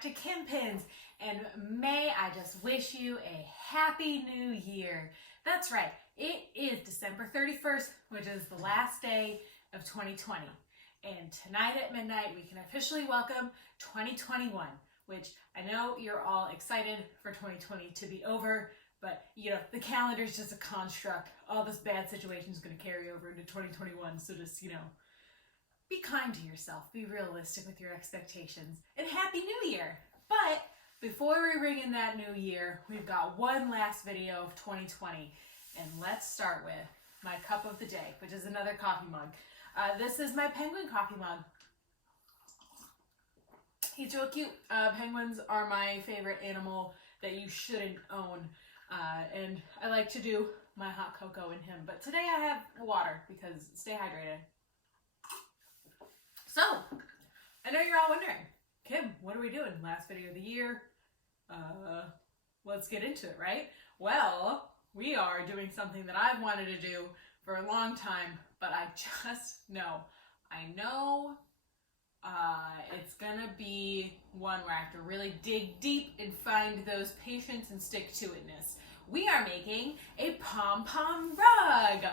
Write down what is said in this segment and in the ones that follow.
back to Kim Pins, and may I just wish you a happy new year. That's right, it is December 31st, which is the last day of 2020. And tonight at midnight, we can officially welcome 2021, which I know you're all excited for 2020 to be over, but you know, the calendar is just a construct. All this bad situation is going to carry over into 2021, so just, be kind to yourself, be realistic with your expectations, and Happy New Year! But before we ring in that new year, we've got one last video of 2020, and let's start with my cup of the day, which is another coffee mug. This is my penguin coffee mug. He's real cute. Penguins are my favorite animal that you shouldn't own, and I like to do my hot cocoa in him, but today I have water because stay hydrated. So, I know you're all wondering, Kim, what are we doing? Last video of the year. Let's get into it, right? Well, we are doing something that I've wanted to do for a long time, but I just know. I know it's gonna be one where I have to really dig deep and find those patience and stick-to-itness. We are making a Pom Pom Rug.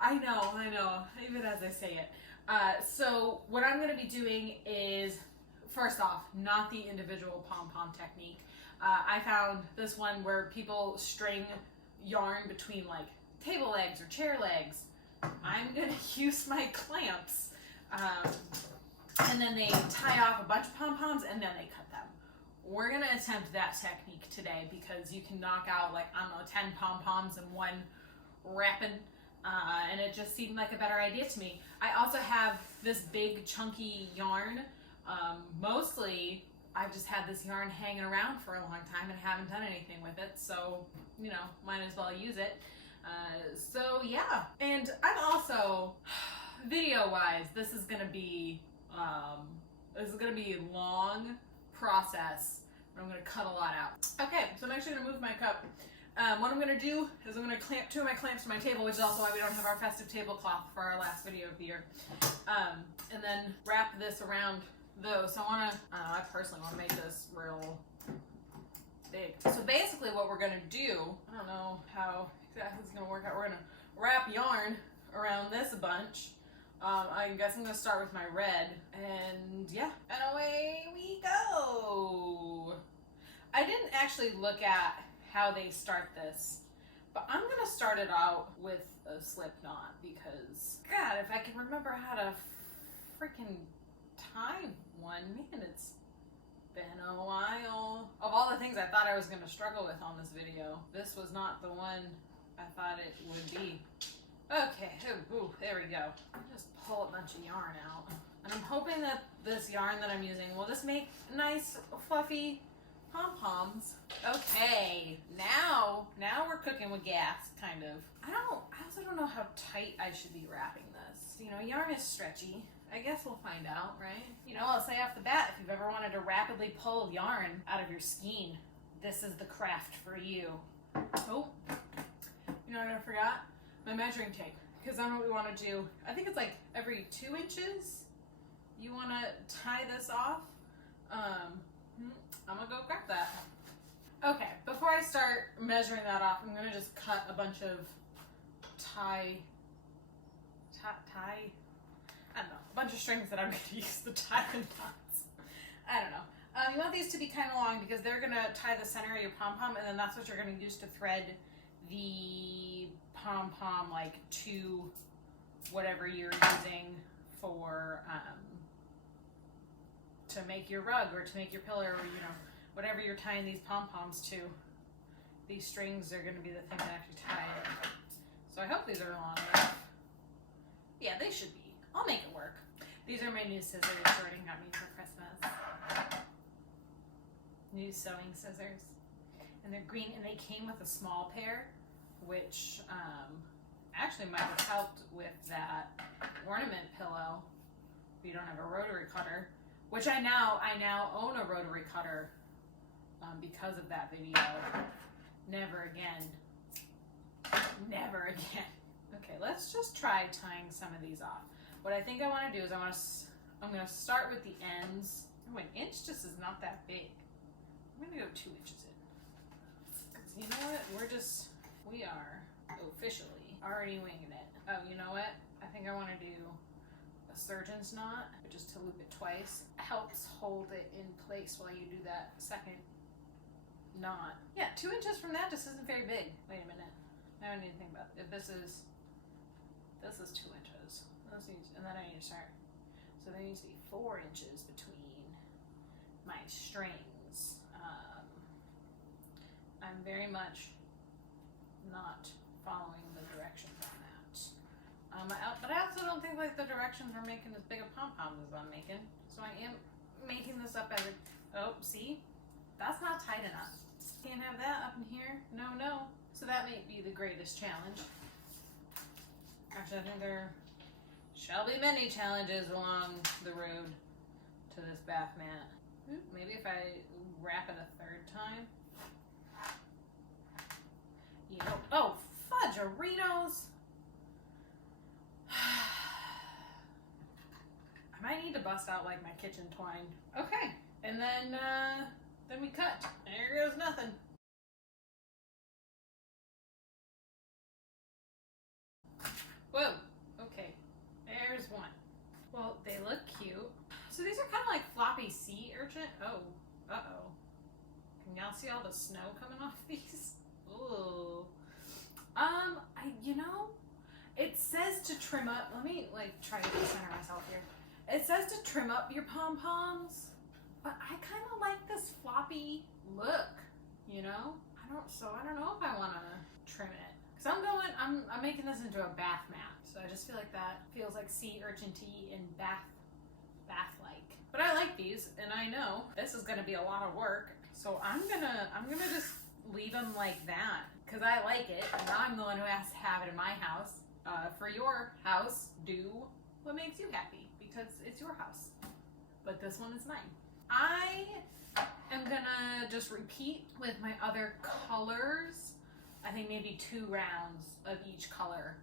I know, even as I say it. So what I'm going to be doing is, first off, not the individual pom-pom technique. I found this one where people string yarn between like table legs or chair legs. I'm going to use my clamps, and then they tie off a bunch of pom-poms and then they cut them. We're going to attempt that technique today because you can knock out like, 10 pom-poms in one wrapping. And it just seemed like a better idea to me. I also have this big chunky yarn. Mostly I've just had this yarn hanging around for a long time and haven't done anything with it, so might as well use it. So yeah, and I'm also video wise, this is gonna be a long process, but I'm gonna cut a lot out. Okay, so I'm actually gonna move my cup. What I'm going to do is I'm going to clamp two of my clamps to my table, which is also why we don't have our festive tablecloth for our last video of the year. And then wrap this around those. So I personally want to make this real big. So basically what we're going to do, I don't know how exactly it's going to work out. We're going to wrap yarn around this bunch. I guess I'm going to start with my red. And yeah, and away we go. I didn't actually look at how they start this, but I'm gonna start it out with a slip knot because God, if I can remember how to freaking tie one, man, it's been a while. Of all the things I thought I was gonna struggle with on this video, this was not the one I thought it would be. Okay, ooh, there we go. Just pull a bunch of yarn out, and I'm hoping that this yarn that I'm using will just make nice fluffy pom-poms. Okay, now we're cooking with gas, kind of. I also don't know how tight I should be wrapping this. Yarn is stretchy. I guess we'll find out, right? I'll say off the bat, if you've ever wanted to rapidly pull yarn out of your skein, this is the craft for you. Oh, you know what I forgot? My measuring tape. Because I know what we want to do. I think it's like every 2 inches you want to tie this off. I'm gonna go grab that. Okay, before I start measuring that off, I'm gonna just cut a bunch of a bunch of strings that I'm gonna use to tie the knots. I don't know. You want these to be kind of long because they're gonna tie the center of your pom-pom, and then that's what you're gonna use to thread the pom-pom to whatever you're using for to make your rug or to make your pillow, or whatever you're tying these pom-poms to. These strings are going to be the thing that actually tie it. So I hope these are long enough. Yeah, they should be. I'll make it work. These are my new scissors Jordan got me for Christmas. New sewing scissors. And they're green, and they came with a small pair, which actually might have helped with that ornament pillow if you don't have a rotary cutter. Which I now own a rotary cutter because of that video. Never again. Never again. Okay, let's just try tying some of these off. What I think I want to do is I'm going to start with the ends Oh, an inch just is not that big. I'm gonna go 2 inches in. Cause you know what? We are officially already winging it. Oh, you know what? I think I want to do a surgeon's knot, but just to loop it twice. Helps hold it in place while you do that second knot. Yeah, 2 inches from that just isn't very big. Wait a minute. Now I need to think about it. If this is 2 inches. And then I need to start. So there needs to be 4 inches between my strings. I'm very much not following the directions on that. But I also don't think like the directions are making as big a pom-pom as I'm making. So I am making this up as a, oh, see? That's not tight enough. Can't have that up in here. No, no. So that may be the greatest challenge. Actually, I think there shall be many challenges along the road to this bath mat. Maybe if I wrap it a 3rd time. You know, oh, fudge-arinos. I might need to bust out like my kitchen twine. Okay, and then we cut. There goes nothing. Whoa, okay, there's one. Well, they look cute. So these are kind of like floppy sea urchin. Oh, uh-oh. Can y'all see all the snow coming off these? Ooh. You know, it says to trim up, let me like try to center myself here. It says to trim up your pom-poms, but I kind of like this floppy look, you know? I don't know if I want to trim it. Cause I'm making this into a bath mat. So I just feel like that feels like sea urchin tea and bath-like. But I like these, and I know this is gonna be a lot of work. So I'm gonna just leave them like that because I like it, and I'm the one who has to have it in my house. For your house, do what makes you happy because it's your house. But this one is mine. I am gonna just repeat with my other colors. I think maybe 2 rounds of each color,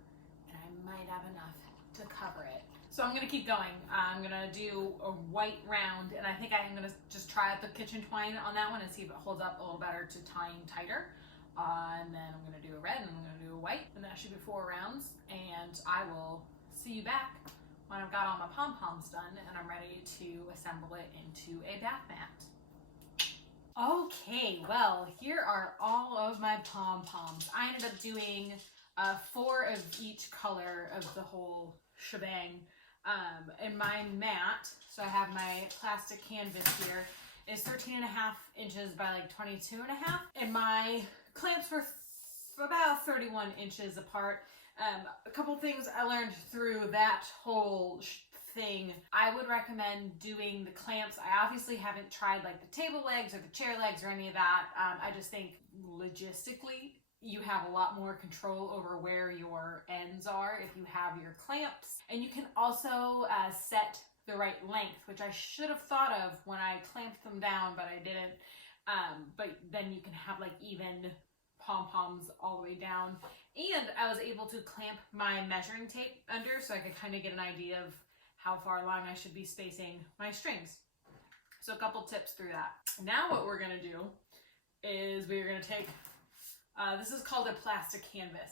and I might have enough to cover it. So I'm gonna keep going. I'm gonna do a white round, and I think I'm gonna just try out the kitchen twine on that one and see if it holds up a little better to tying tighter. And then I'm gonna do a red, and I'm gonna do a white, and that should be 4 rounds. And I will see you back when I've got all my pom-poms done and I'm ready to assemble it into a bath mat. Okay, well, here are all of my pom-poms. I ended up doing 4 of each color of the whole shebang. In my mat, so I have my plastic canvas here, is 13.5 inches by like 22.5. And my clamps were about 31 inches apart. A couple things I learned through that whole thing. I would recommend doing the clamps. I obviously haven't tried like the table legs or the chair legs or any of that. I just think logistically you have a lot more control over where your ends are if you have your clamps. And you can also set the right length, which I should have thought of when I clamped them down, but I didn't. But then you can have like even pom-poms all the way down. And I was able to clamp my measuring tape under so I could kind of get an idea of how far along I should be spacing my strings. So a couple tips through that. Now what we're gonna do is we're gonna take, this is called a plastic canvas.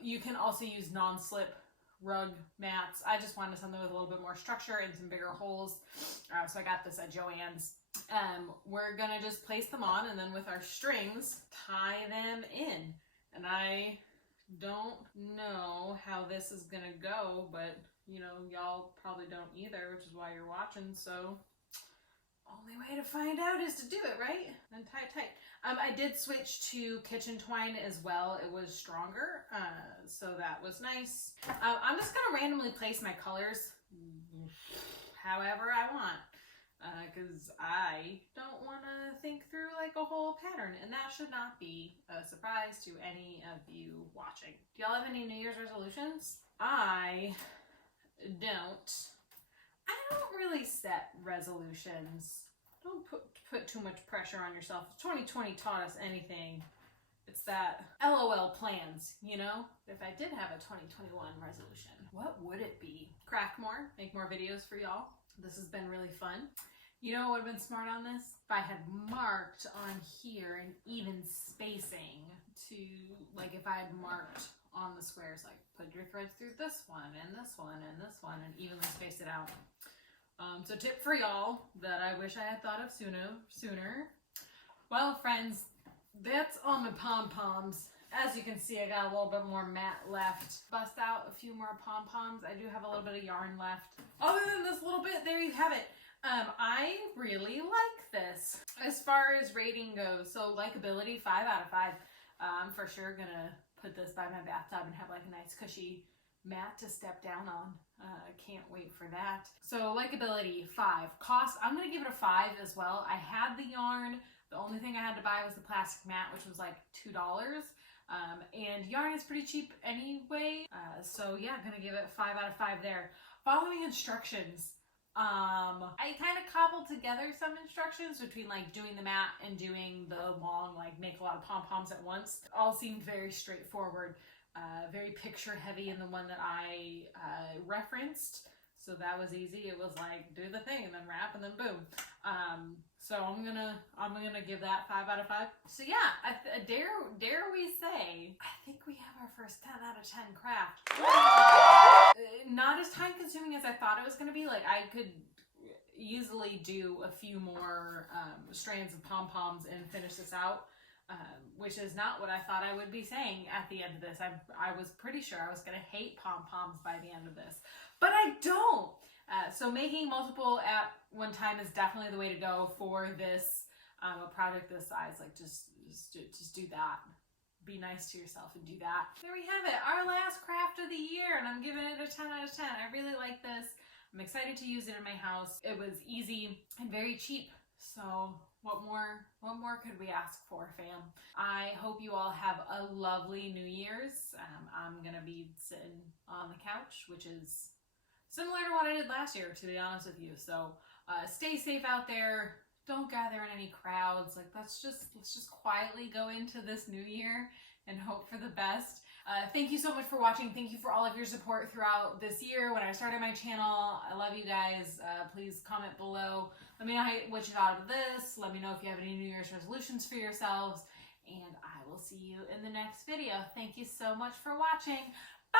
You can also use non-slip rug mats. I just wanted something with a little bit more structure and some bigger holes. So I got this at Joann's. We're gonna just place them on and then with our strings, tie them in. And I don't know how this is gonna go, but you know, y'all probably don't either, which is why you're watching. So only way to find out is to do it, right? And tie it tight. I did switch to kitchen twine as well. It was stronger, so that was nice. I'm just gonna randomly place my colors however I want, because I don't want to think through like a whole pattern, and that should not be a surprise to any of you watching. Do y'all have any New Year's resolutions? I don't really set resolutions. Don't put too much pressure on yourself. If 2020 taught us anything, it's that LOL plans, you know? If I did have a 2021 resolution, what would it be? Craft more, make more videos for y'all. This has been really fun. You know what would have been smart on this? If I had marked on here an even spacing to, like if I had marked on the squares, like put your threads through this one and this one and this one and evenly space it out. So tip for y'all that I wish I had thought of sooner. Well, friends, that's all my pom-poms. As you can see, I got a little bit more mat left. Bust out a few more pom-poms. I do have a little bit of yarn left. Other than this little bit, there you have it. I really like this. As far as rating goes, so likability, 5 out of 5. I'm for sure gonna put this by my bathtub and have like a nice cushy mat to step down on. Can't wait for that. So likability, 5. Cost, I'm gonna give it a 5 as well. I had the yarn. The only thing I had to buy was the plastic mat, which was like $2. And yarn is pretty cheap anyway. So yeah, I'm gonna give it 5 out of 5 there. Following instructions. I kind of cobbled together some instructions between like doing the mat and doing the long, like make a lot of pom-poms at once. All seemed very straightforward, very picture heavy in the one that I referenced. So that was easy. It was like do the thing and then wrap and then boom. So I'm gonna give that 5 out of 5. So yeah, dare we say, I think we have our first 10 out of 10 craft. Not as time consuming as I thought it was gonna be. Like I could easily do a few more strands of pom-poms and finish this out. Which is not what I thought I would be saying at the end of this. I was pretty sure I was gonna hate pom-poms by the end of this, but I don't. So making multiple at one time is definitely the way to go for this a project this size. Like just do that. Be nice to yourself and do that. There we have it, our last craft of the year, and I'm giving it a 10 out of 10. I really like this. I'm excited to use it in my house. It was easy and very cheap. So what more could we ask for, fam? I hope you all have a lovely New Year's. I'm gonna be sitting on the couch, which is similar to what I did last year, to be honest with you. So stay safe out there. Don't gather in any crowds. Like let's just quietly go into this new year and hope for the best. Thank you so much for watching. Thank you for all of your support throughout this year when I started my channel. I love you guys. Please comment below. Let me know what you thought of this. Let me know if you have any New Year's resolutions for yourselves. And I will see you in the next video. Thank you so much for watching. Bye!